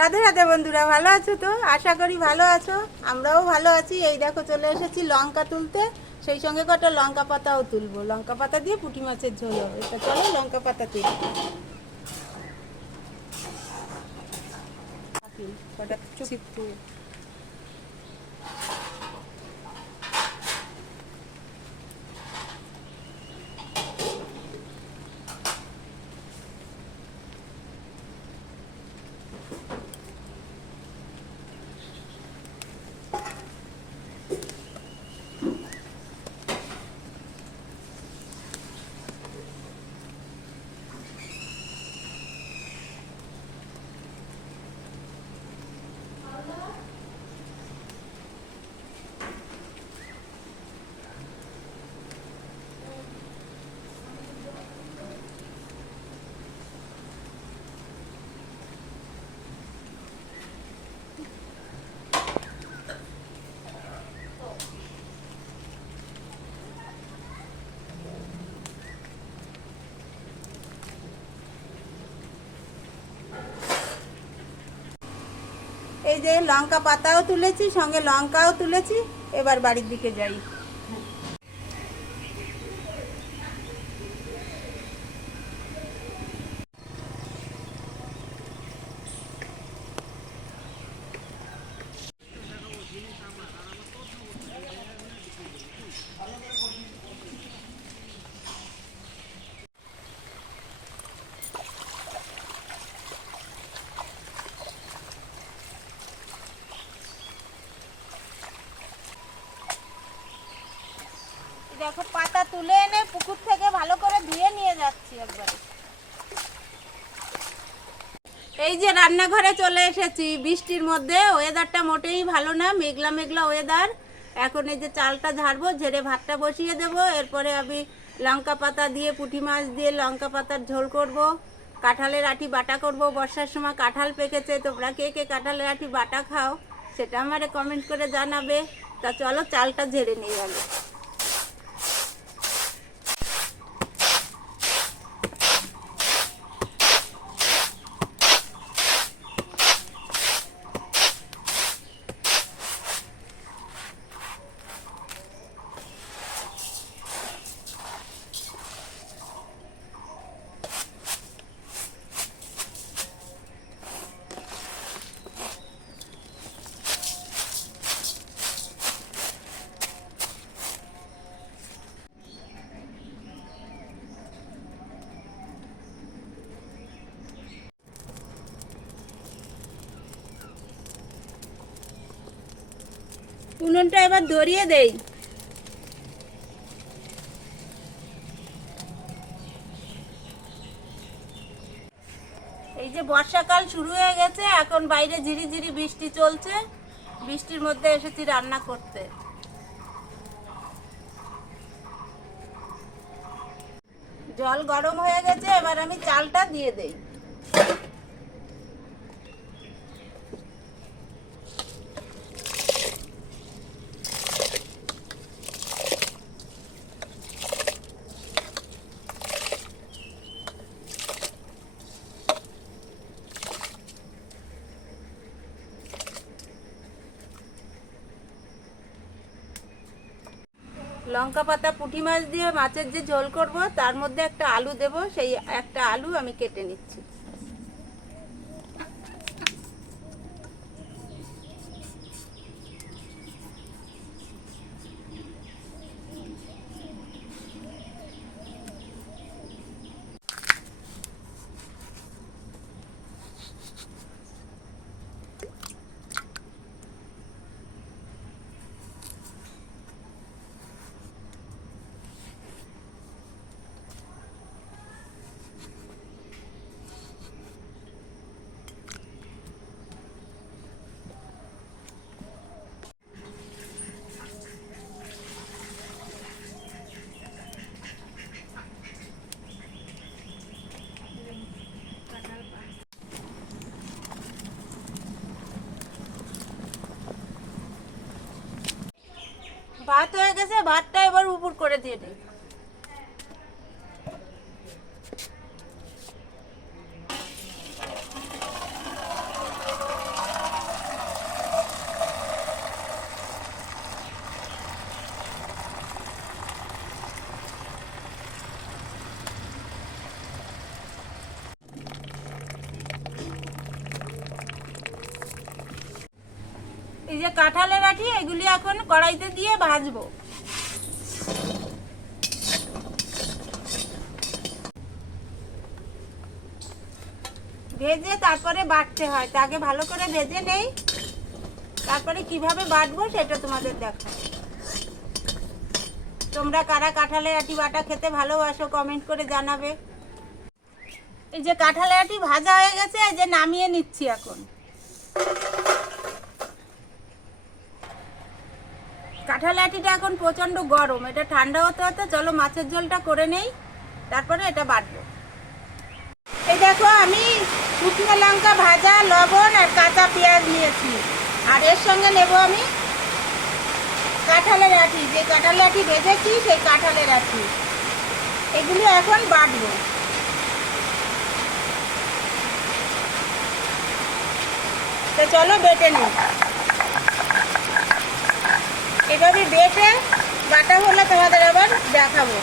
রাধে রাধে বন্ধুরা, ভালো আছো তো? আশা করি ভালো আছো। আমরাও ভালো আছি। এই দেখো, চলে এসেছি লঙ্কা তুলতে। সেই সঙ্গে কটা লঙ্কা পাতাও তুলবো। লঙ্কা পাতা দিয়ে পুঁটি মাছের ঝোল এটা চলো লঙ্কা পাতা তুলি। কটা এই যে লঙ্কা পাতাও তুলেছি সঙ্গে লঙ্কাও তুলেছি। এবার বাড়ির দিকে যাই। দেখো, পাতা তুলে এনে পুকুর থেকে ভালো করে ধুয়ে নিয়ে যাচ্ছি একবারে। এই যে রান্নাঘরে চলে এসেছি। বৃষ্টির মধ্যে ওয়েদারটা মোটেই ভালো না, মেঘলা মেঘলা ওয়েদার এখন এই যে চালটা ঝাড়বো, ঝেড়ে ভাতটা বসিয়ে দেব। এরপরে আমি লঙ্কা পাতা দিয়ে, পুঁটি মাছ দিয়ে লঙ্কা পাতার ঝোল করব। কাঁঠালের আটি বাটা করব। বর্ষার সময় কাঁঠাল পেকেছে, তোমরা কে কে কাঁঠালের আটি বাটা খাও সেটা আমারে কমেন্ট করে জানাবে। তা চলো, চালটা ঝেড়ে নিয়ে গেলো উনুনটা এবার ধরিয়ে দেই। এই যে বর্ষাকাল শুরু হয়ে গেছে, এখন বাইরে ঝিরি ঝিরি বৃষ্টি চলছে, বৃষ্টির মধ্যে এসেছি রান্না করতে। জল গরম হয়ে গেছে, এবার আমি চালটা দিয়ে দেই। লঙ্কা পাতা, পুঁটি মাছ দিয়ে মাছের যে ঝোল করব, তার মধ্যে একটা আলু দেব, সেই একটা আলু আমি কেটে নিচ্ছি। গেছে ভাতটা এবার উপর করে দিয়ে দিই এই যে কাঁঠালের আঠি, এগুলি এখন কড়াইতে দিয়ে ভাজবো। ভেজে তারপরে বাটতে হয়। তা আগে ভালো করে ভেজে নেই। তারপরে কীভাবে বাটবো সেটা তোমাদের দেখা তোমরা কারা কাঁঠালের আটি বাটা খেতে ভালোবাসো কমেন্ট করে জানাবে। এই যে কাঁঠালের আটি ভাজা হয়ে গেছে, এই যে নামিয়ে নিচ্ছি এখন। কাঁঠালের আটিটা এখন প্রচণ্ড গরম। এটা ঠান্ডা হতে হতে চলো মাছের ঝোলটা করে নেই। তারপরে এটা বাটবো। এই দেখো, আমি শুকনো লঙ্কা ভাজা, লবণ আর কাঁচা পেঁয়াজ নিয়েছি। আর এর সঙ্গে নেব আমি কাঁঠালের আঠি যে কাঁঠালের আঠি ভেজেছি, সেই কাঁঠালের আঠি এগুলো এখন বাটবো। তো চলো বেটে নিই। এভাবে বেটে, বাটা হলে তোমাদের আবার দেখাবো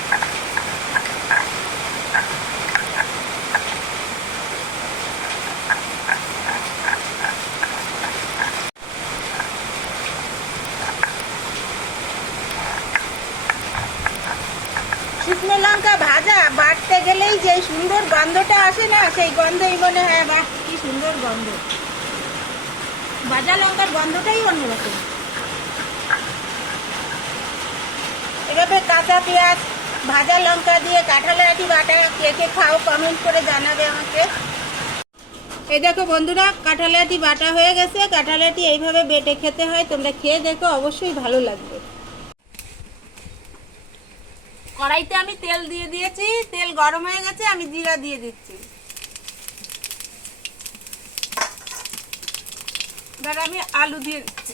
শুকনো লঙ্কা ভাজা বাটতে গেলেই যে সুন্দর গন্ধটা আসে না, সেই গন্ধই মনে হয়, বাহ, কি সুন্দর গন্ধ। ভাজা লঙ্কার গন্ধটাই অন্যরকম। এভাবে কাঁচা পেঁয়াজ, ভাজা লঙ্কা দিয়ে কাঁঠালের আটি বাটা কে কে খাও কমেন্ট করে জানাবে আমাকে। এই দেখো বন্ধুরা কাঁঠালের আটি বাটা হয়ে গেছে। কাঁঠালের আটি এইভাবে বেটে খেতে হয়, তোমরা খেয়ে দেখো, অবশ্যই ভালো লাগবে। কড়াইতে আমি তেল দিয়ে দিয়েছি, তেল গরম হয়ে গেছে, আমি জিরা দিয়ে দিচ্ছি। এবার আমি আলু দিয়ে দিচ্ছি।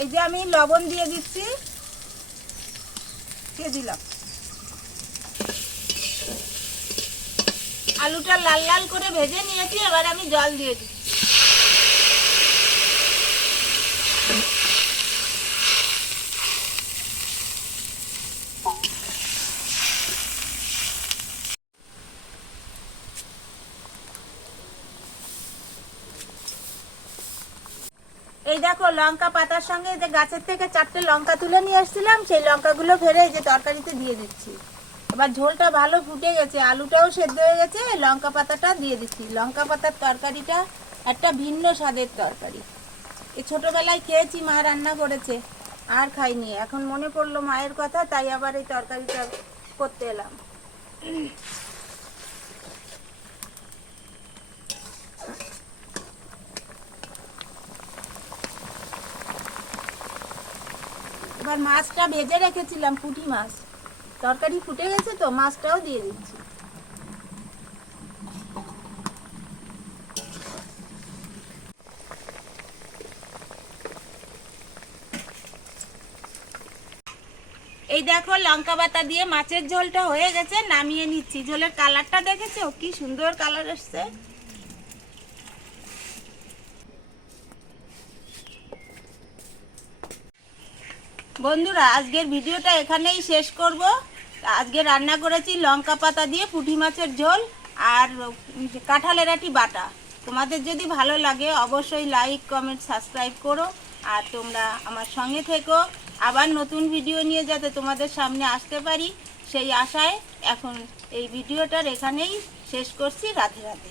এই যে আমি লবণ দিয়ে দিচ্ছি। দিয়ে দিলাম। আলুটা লাল লাল করে ভেজে নিয়েছি এবার আমি জল দিয়ে দিচ্ছি। এই দেখো, লঙ্কা পাতার সঙ্গে যে গাছের থেকে চারটে লঙ্কা তুলে নিয়ে এসেছিলাম, সেই লঙ্কাগুলো এই যে তরকারিতে দিয়ে দিচ্ছি। এবার ঝোলটা ভালো ফুটে গেছে, আলুটাও সেদ্ধ হয়ে গেছে, লঙ্কা পাতাটা দিয়ে দিচ্ছি। লঙ্কা পাতার তরকারিটা একটা ভিন্ন স্বাদের তরকারি। এই ছোটবেলায় খেয়েছি, মা রান্না করেছে, আর খাইনি। এখন মনে পড়ল মায়ের কথা, তাই আবার এই তরকারিটা করতে এলাম। এবার মাছটা ভেজে রেখেছিলাম, পুঁটি মাছ। তরকারি ফুটে গেছে তো, মাছটাও দিয়ে দিচ্ছি। এই দেখো, লঙ্কা বাটা দিয়ে মাছের ঝোলটা হয়ে গেছে, নামিয়ে নিচ্ছি। ঝোলের কালারটা দেখেছ? কি সুন্দর কালার এসছে। বন্ধুরা, আজকের ভিডিওটা এখানেই শেষ করব। আজকে রান্না করেছি লঙ্কা পাতা দিয়ে পুঁটি মাছের ঝোল আর কাঁঠালের আটি বাটা। তোমাদের যদি ভালো লাগে অবশ্যই লাইক কমেন্ট সাবস্ক্রাইব করো। আর তোমরা আমার সঙ্গে থেকো। আবার নতুন ভিডিও নিয়ে যাতে তোমাদের সামনে আসতে পারি, সেই আশায় এখন এই ভিডিওটার এখানেই শেষ করছি। রাধে রাধে।